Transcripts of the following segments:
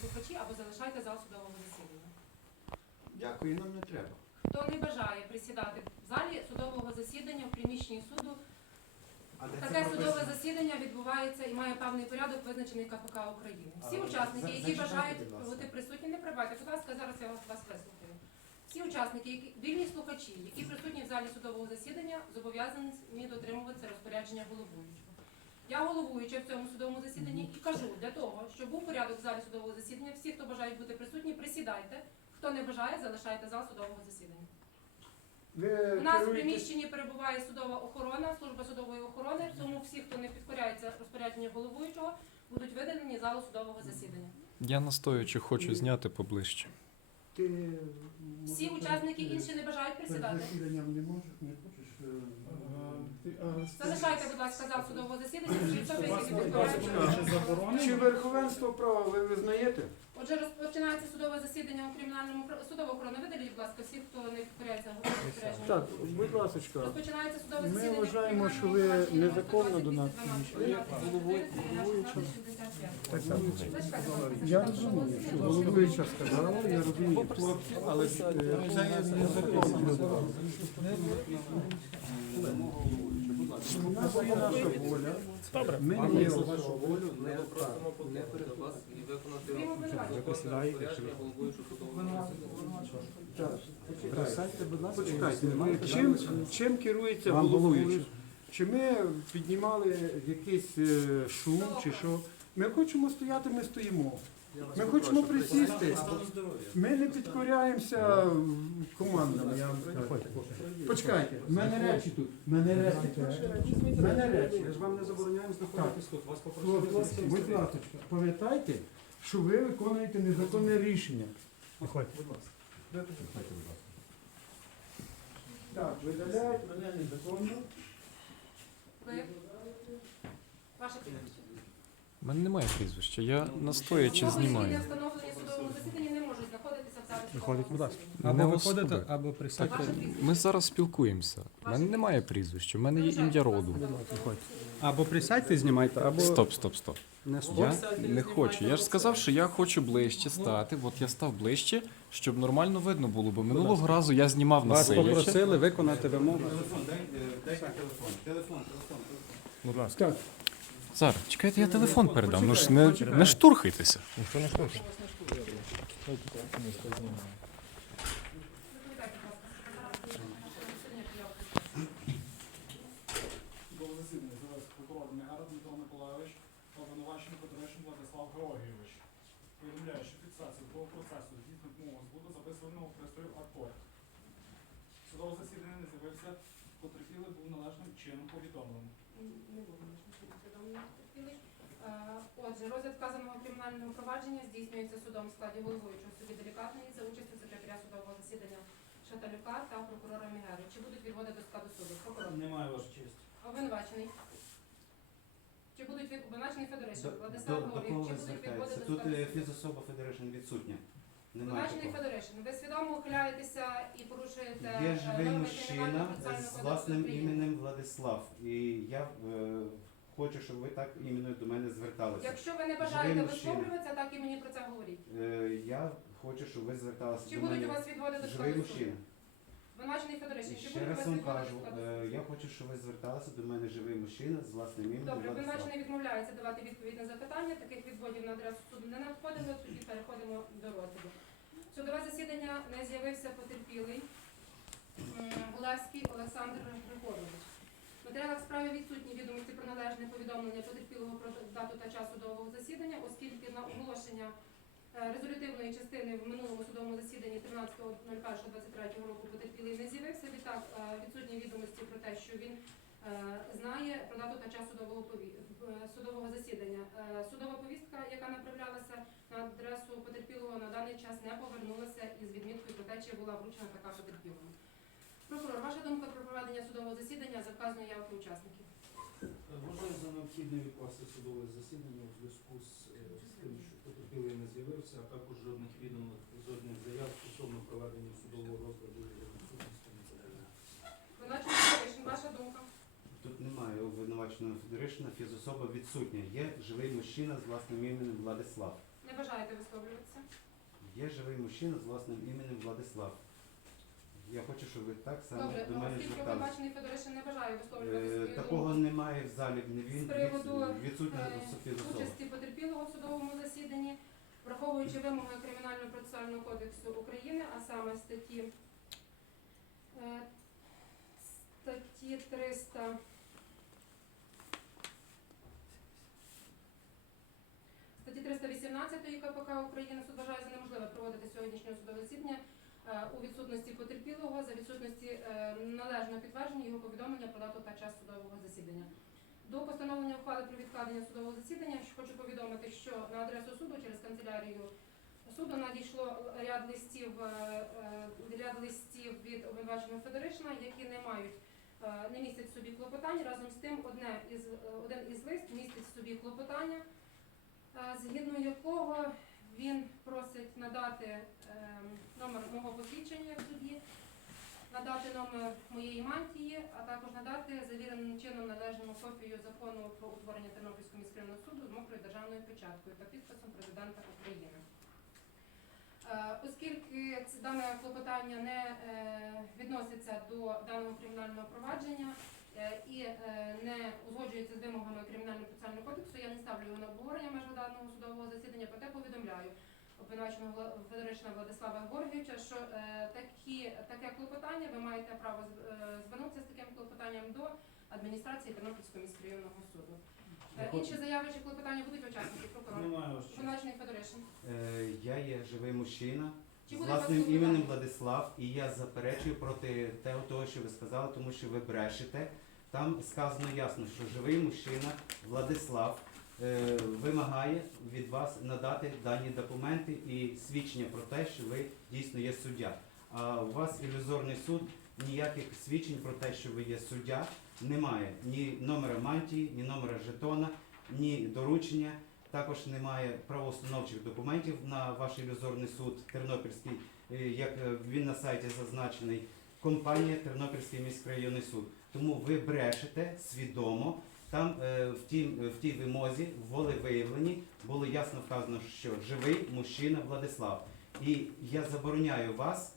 слухачі або залишайте зал судового засідання. Дякую, нам не треба. Хто не бажає присідати в залі судового засідання в приміщенні суду, А таке судове засідання відбувається і має певний порядок, визначений КПК України. Всі А, учасники, за- які бажають бути присутні, не прибайте. Будь ласка, зараз я вас, вас вислухаю. Всі учасники, які вільні слухачі, які присутні в залі судового засідання, зобов'язані дотримуватися розпорядження головуючого. Я головуюча в цьому судовому засіданні і кажу для того, щоб був порядок в залі судового засідання. Всі, хто бажають бути присутні, присідайте. Хто не бажає, залишайте зал судового засідання. Ви У нас в приміщенні перебуває судова охорона, служба судової охорони. Тому всі, хто не підкоряється розпорядженню головуючого, будуть видалені залу судового засідання. Я настоючи хочу зняти поближче. Ти, Всі може, учасники перед- інші не бажають перед присідати. засіданням не можеш, не хочеш. е, Залишайте, будь ласка, зал судового засідання. Всі особи, Вас розпорядженню. Чи верховенство права ви визнаєте? Отже, розпочинається судове засідання у кримінальному судова охорона. Видаліть, будь ласка, всіх, хто не розпорядженню. Так, будь ласка. Розпочинається судове Ми вважаємо, що ви незаконно до нас підійшли. Так, так. Я розумію, що головуюча сказала, я розумію, хлопці, але е, це є незаконно. У нас є наша воля. Добре. Ми не вашу волю не просимо вас і виконати розпорядження судового. Почекайте, ми чим, чим керується головуючий. Чи ми піднімали якийсь е, шум, чи що? Ми хочемо стояти, ми стоїмо. Ми хочемо присісти. Ми не підкоряємося командам. Я вам. Почекайте, в мене речі тут. В мене речі. В мене речі. Ми ж вам не забороняємо знаходитись тут. Вас попросили будь ласка, пам'ятайте, що ви виконуєте незаконне рішення. Будь ласка. Так, видаляють мене незаконно. Ви? Ваше прізвище. У мене немає прізвища, я настоячи які не знімаю. не можуть знаходитися в залі Виходить, будь ласка. Не Або особи. або Так, присядьте. Ваше ми зараз спілкуємося. У мене немає прізвища, у мене є ім'я роду. Або присядьте, знімайте, або Стоп, стоп, стоп. не Я не хочу. Я ж сказав, що я хочу ближче стати. От я став ближче, щоб нормально видно було, бо минулого разу я знімав на Вас попросили виконати вимогу. телефон. Телефон, телефон, телефон, Будь ласка. Так, Зараз, чекайте, я телефон передам. Ну ж не, не штурхайтеся. Судове засідання не з'явився, потерпілий був належним чином повідомлений. Не було нічого повідомлення потерпілих. Е, Отже, розгляд вказаного кримінального провадження здійснюється судом в складі головуючого судді делікатної за участю секретаря судового засідання Шаталюка та прокурора Мігери. Чи будуть відводи до складу суду? Прокурор. Немає ваша честь. Обвинувачений. Чи будуть від обвинувачений Федоришин? Владислав до, кого чи ви будуть відводи звертаєтеся? до Тут складу е, суду? фізособа Федерейшн відсутня. Немає Обвинувачений такого. Федоришин. Ви свідомо ухиляєтеся і порушуєте Є е, живий норми мужчина Кримінального процесуального з кодексу власним України. іменем Владислав. І я е, хочу, щоб ви так іменно до мене зверталися. Якщо ви не бажаєте висловлюватися, так і мені про це говоріть. Е, я хочу, щоб ви зверталися Чи до будуть у мене. вас відводи до складу суду? І Федоришин, чи ще будуть у раз вас вам відводи кажу, е, я хочу, щоб ви зверталися до мене живий мужчина з власним іменем Добре, Владислав. обвинувачений відмовляється давати відповідь на запитання. Таких відводів на адресу суду не надходило, тоді переходимо до розгляду. Судове засідання не з'явився потерпілий м, Олександр Григорович. Матеріалах справи відсутні відомості про належне повідомлення потерпілого про дату та час судового засідання, оскільки на оголошення е, резолютивної частини в минулому судовому засіданні 13.01.23 року потерпілий не з'явився. Відтак е, відсутні відомості про те, що він е, знає про дату та час судового судового засідання. Судова повістка, яка направлялася на адресу потерпілого, на даний час не повернулася із відміткою про те, чи була вручена така потерпілому. Прокурор, ваша думка про проведення судового засідання за вказаної явки учасників? Вважаю за необхідне відкласти судове засідання у зв'язку з, е, з тим, що потерпілий не з'явився, а також жодних відомих, жодних заяв стосовно проведення судового розгляду відсутності Федоришин, ваша думка? Тут немає обвинуваченого Федеришна, фізособа відсутня. Є живий мужчина з власним іменем Владислав. Не Не бажаєте висловлюватися? Є живий мужчина з власним іменем Владислав. Я хочу, щоб ви так само Добре, до ну, мене оскільки зверталися. обвинувачений Федоришин не бажає висловлювати Е, свою думку Такого немає в залі. Не він З приводу, від- відсутня е, участі потерпілого в судовому засіданні, враховуючи вимоги Кримінального процесуального кодексу України, а саме статті, е, статті 300 Статті 318 КПК України суд вважає за неможливе проводити сьогоднішнє судове засідання у відсутності потерпілого за відсутності е, належного підтвердження його повідомлення про дату та час судового засідання. До постановлення ухвали про відкладення судового засідання хочу повідомити, що на адресу суду через канцелярію суду надійшло ряд листів, е, е, ряд листів від обвинуваченого Федоришина, які не мають е, не містять собі клопотань. Разом з тим, одне із е, один із лист містить собі клопотання, е, згідно якого він просить надати е, номер мого посвідчення як судді, надати номер моєї мантії, а також надати завіреним чином належному копію закону про утворення Тернопільського міськрайонного суду з мокрою державною печаткою та підписом президента України. Е, Оскільки дане клопотання не е, відноситься до даного кримінального провадження і е, не узгоджується з вимогами кримінального процесуального кодексу, я не ставлю його на обговорення межах даного судового засідання, проте повідомляю обвинуваченого Федоришина Владислава Горгійовича, що е, такі, таке клопотання ви маєте право е, звернутися з таким клопотанням до адміністрації Тернопільського міськрайонного суду. Е, Інші заяви чи клопотання будуть учасники прокурор. Немає ваш честь. Обвинувачений Федоришин. Е, Я є живий мужчина Чи з власним іменем Владислав, і я заперечую проти того, що ви сказали, тому що ви брешете. Там сказано ясно, що живий мужчина Владислав е, вимагає від вас надати дані документи і свідчення про те, що ви дійсно є суддя. А у вас ілюзорний суд ніяких свідчень про те, що ви є суддя, немає ні номера мантії, ні номера жетона, ні доручення. Також немає правоустановчих документів на ваш ілюзорний суд Тернопільський, е, як е, він на сайті зазначений, компанія Тернопільський міськрайонний суд. Тому ви брешете свідомо. Там е, в тій, в тій вимозі в волевиявленні було ясно вказано, що живий мужчина Владислав. І я забороняю вас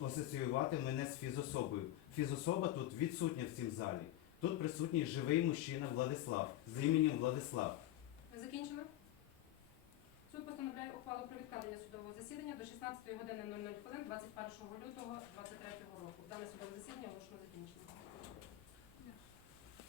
асоціювати мене з фізособою. Фізособа тут відсутня в цім залі. Тут присутній живий мужчина Владислав з іменем Владислав. Закінчено? Суд постановляє ухвалу про відкладення судового засідання до 16 години 00 хвилин 21 лютого 2023 року. Дане судове засідання оголошую